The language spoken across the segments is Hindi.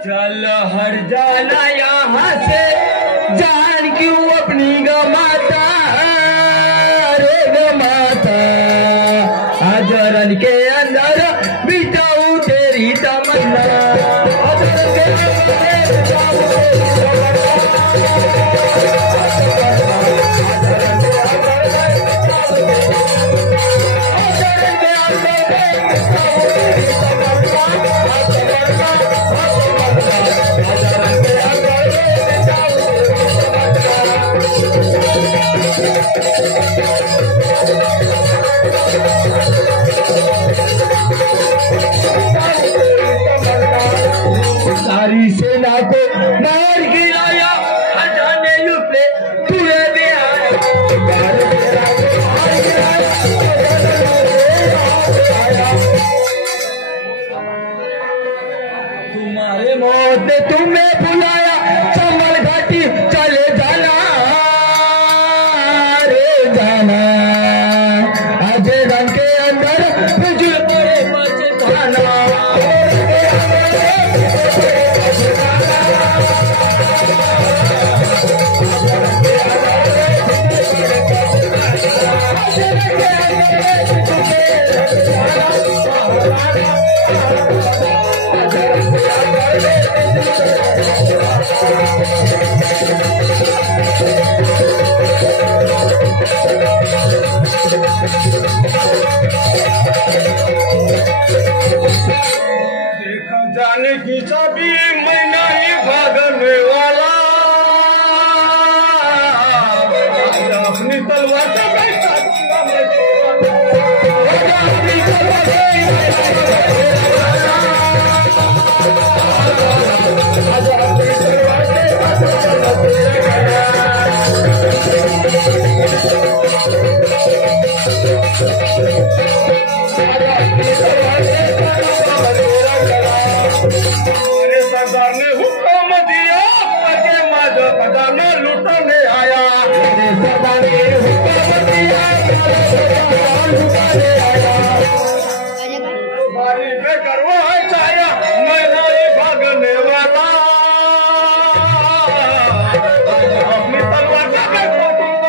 चल हर जाना यहाँ से, जान क्यों अपनी गमाता रे गमाता। आज रन के अंदर बिताऊं तेरी तमन्ना, अजरन के अंदर बिताऊं तेरी सारी सेना को मार गिराया, हजाने लुटे तुझे भी आया। तुम्हारे मौत ने तुम्हें बुलाया, संभल घाटी चले जाना रे जाना। आज रन के अंदर बिजल पड़े पछताना, देखा जाने की सभी मैं नहीं भागने वाला, अपनी तलवार से मैं काटूंगा मैं अपनी तलवार से सरदार ने हुक्म दिया कि माझा खजाना लुटाने आया। सरदार ने हुक्म दिया लुटाने आया। बारी पे करवा छाया, मैं नहीं भागने वाला, अपनी तलवार से मैं काटूंगा।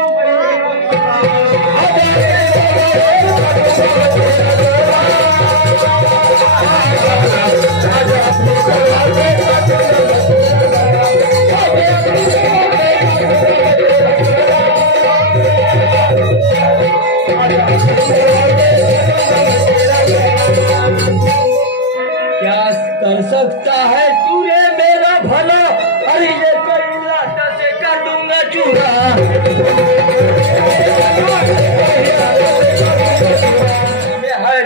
चूरा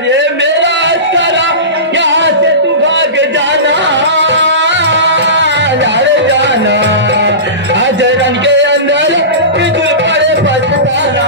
ये मेरा सारा यहाँ से तू भाग जाना जाना आज रन के अंदर तुझ पर पछताना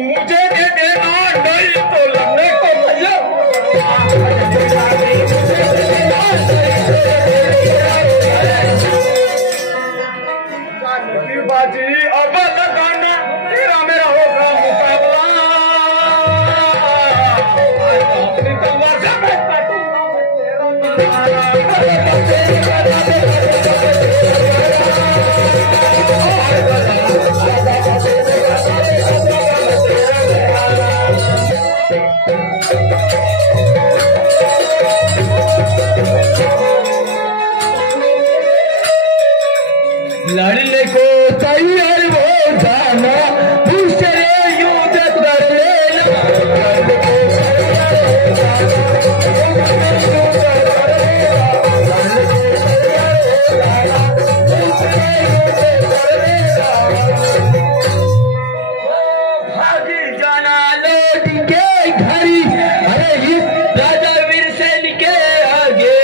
मुझे दे देना नहीं तो लगने को भैया बाजी अब लगाना तेरा मेरा होगा मुकाबला अपनी तलवार से मैं लड़ने को तैयार हो जाना दूसरे युद्ध कर लेना भागी जाना लौट के घरी अरे इस राजा वीर सैन के आगे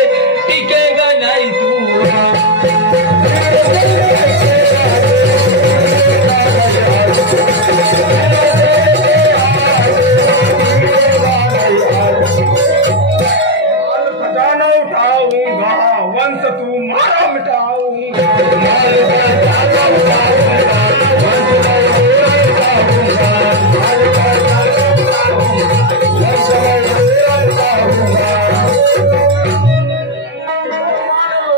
टिकेगा नहीं तू खजाना उठाऊंगा वंश तुम्हारा मिटाऊंगा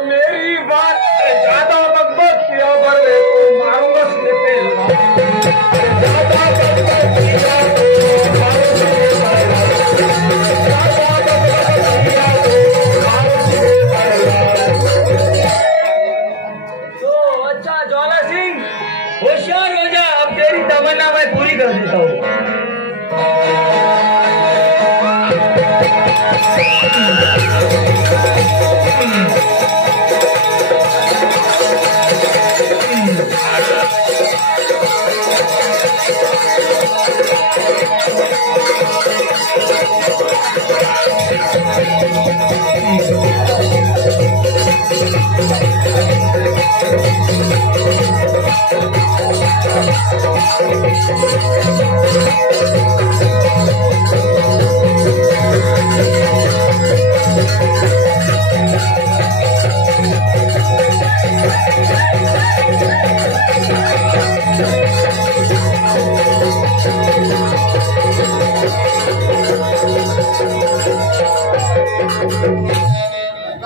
मेरी बात ज्यादा बकबक किया बड़े को मारूंगा स्लेटे ज्यादा बकबक किया तो अच्छा ज्वाला सिंह होशियार हो जा अब तेरी तमन्ना मैं पूरी कर देता हूँ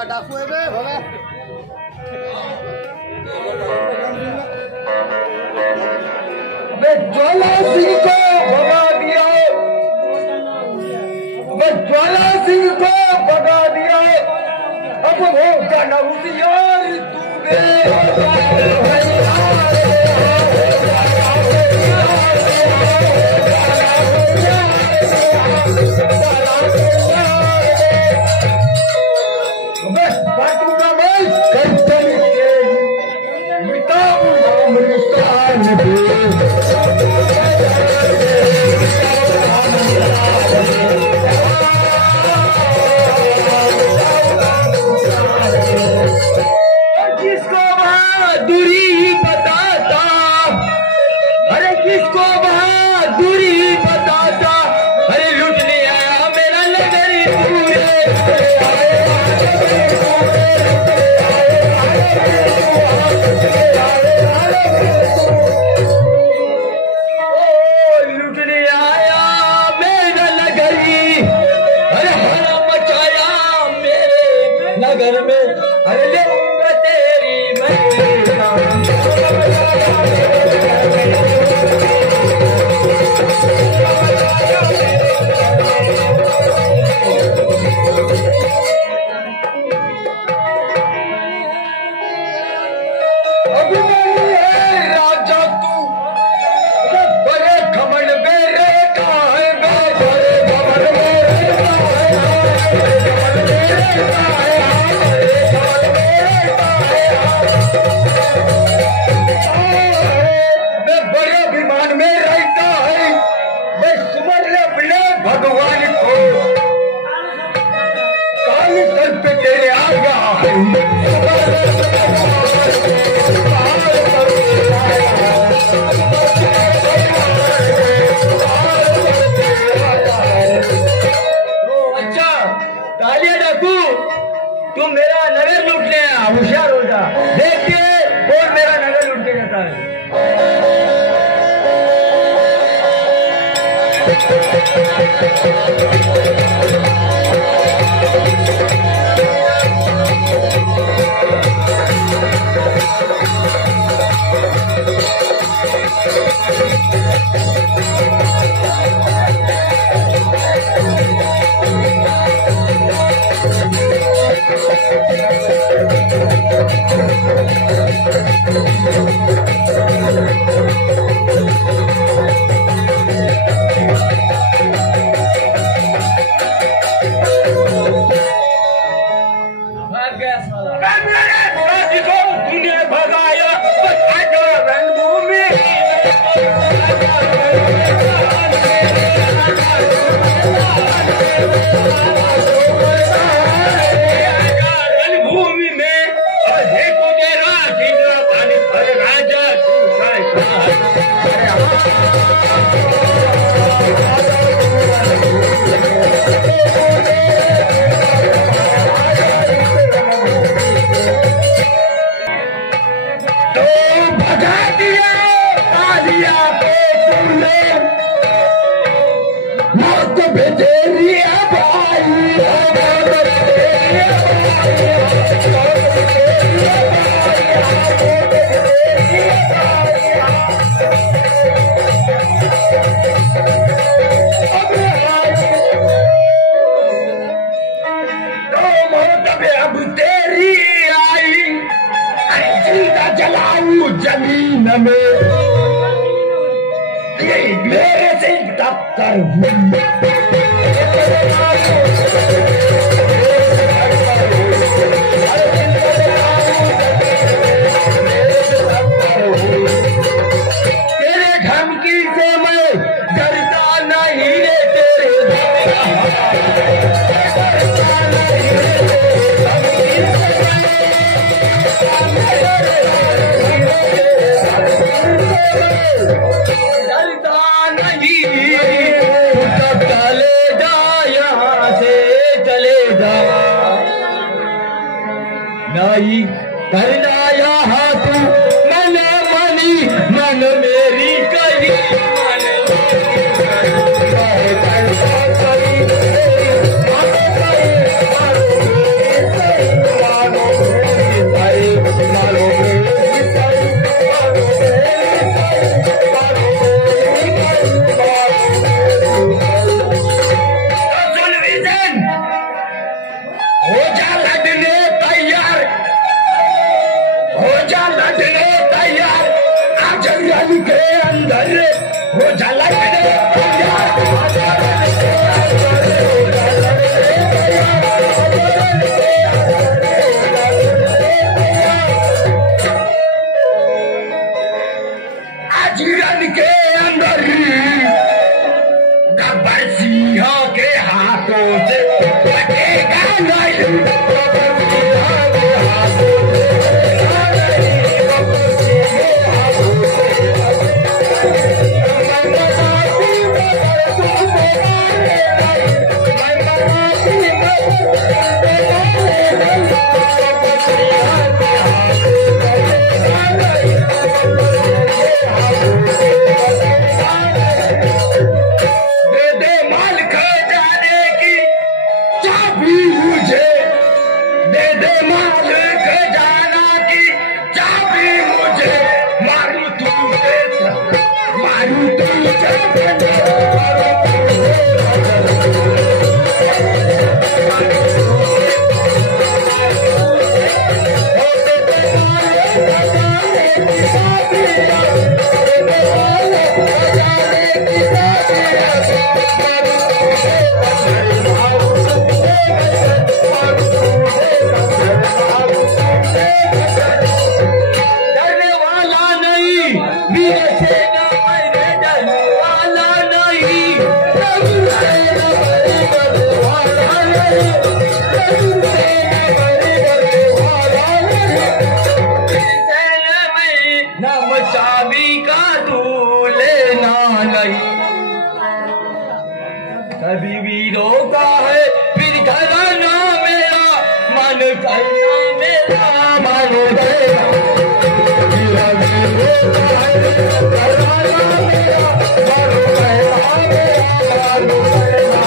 डाकू है बे भगा ज्वाला सिंह को भगा दिया ज्वाला सिंह को भगा दिया अब हो जाना उजियार किसको बहादुरी बताता अरे किसको बहादुरी बताता अरे लुटने आया मेरा नगरी पूरे लुटने आया मेरा नगरी अरे हरा मचाया मेरे नगर में अरे लेऊंगा तेरी मैं तुम मेरा नगर लूटने आया, होशियार हो जा। देखिए कौन मेरा नगर लूट के जाता है। जमीन में मेरे से दफ्तर तेरे धमकी से मैं डरता नहीं रे, डरता नहीं, चले जा यहाँ से चले जा, नहीं करना यहाँ तू मन मनी, मन मेरी कही के अंदर हो जाला आजीवन के अंदर गब्बर सिंह के हाथों से बचेगा नहीं, Thank you. चाबी का तू लेना नहीं, कभी भी रोका है फिर घराना मेरा, मन करना मेरा मानो तेरा, कभी रोका है घराना मेरा, मन करना मेरा मानो तेरा,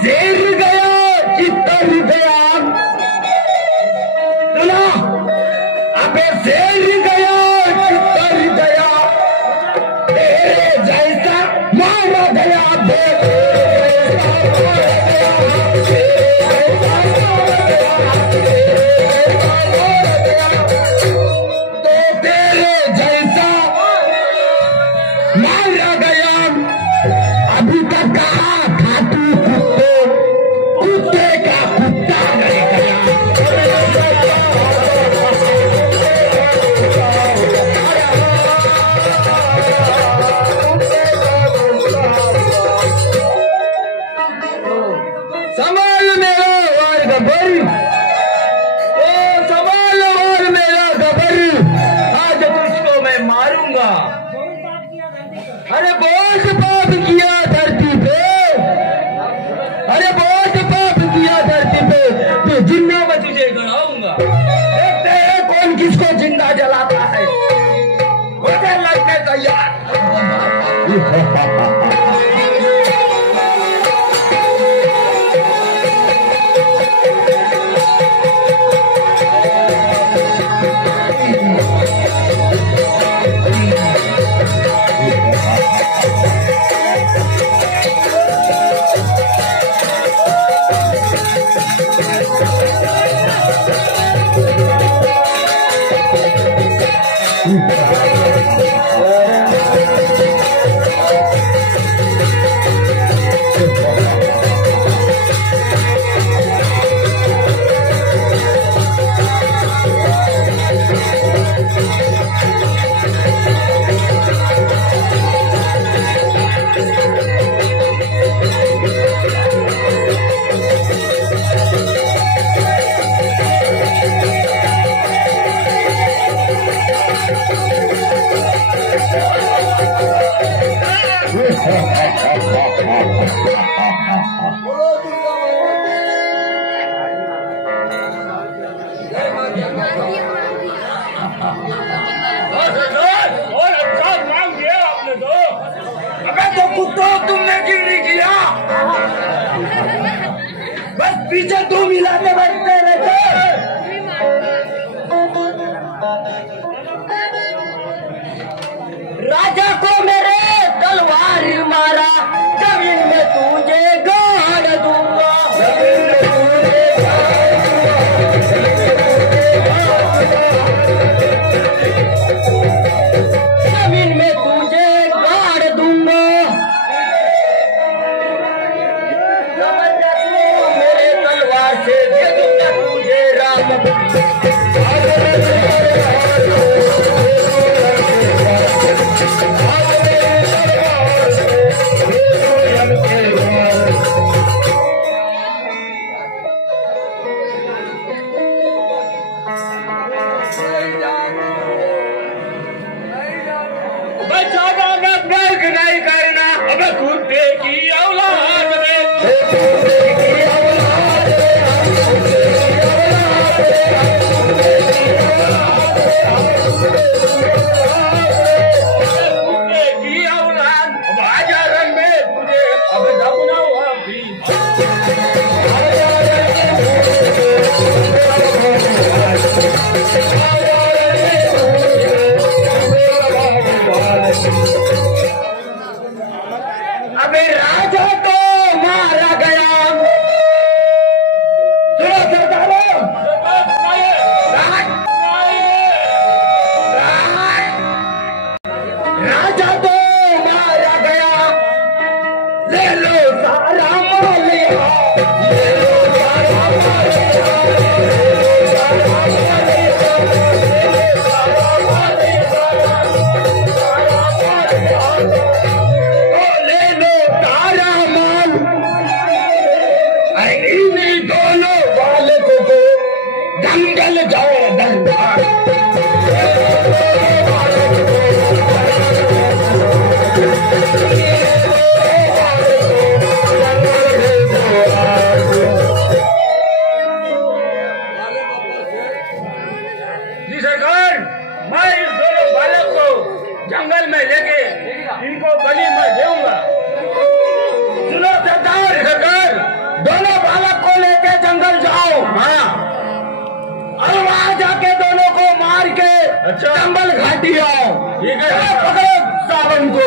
शेर गया चित्तर गया, सुना अबे शेर गया चित्तर गया, तेरे जैसा मारा गया, तो तेरे जैसा मारा गया, अभी तक कहा खाटू कुत्ते का कुत्ता नहीं गया। संभाल मेरा वार गबर, ओ संभाल वार मेरा गबर, आज तुझको मैं मारूंगा। अरे बहुत पाप किया धरती पे, अरे बहुत पाप किया धरती पे, तो जिंदा मैं तुझे गड़ाऊंगा। देखते हैं कौन किसको जिंदा जलाता है, मुझे लगता है तैयार। तुमने क्यों नहीं किया? बस पीछे दो मिलाने बैठते रहते। राजा को मेरे तलवार मारा, जमीन में तुझे गाड़ दूंगा, जमीन में तुझे गाड़ दूंगा। मेरे तलवार से दे दूंगा तुझे राम। नहीं करना अब कुत्ते की औलाद में, कुत्ते की औलाद अब आजा रंग में तुझे अब दबना हुआ भी। अबे राजा तो मारा गया, सुनो सरदारों, राजा तो मारा गया, ले लो सारा माल, ले लो सारा माल, ले लो सारा जी सरकार, मैं इस दोनों बालक को जंगल में लेके इनको बलि में देऊंगा। सुनो सरकार, दोनों बालक को लेके जंगल जाओ। हाँ, और वहां जाके दोनों को मार के अच्छा जंगल घाटी आओ। ठीक है, पकड़ो सावन को।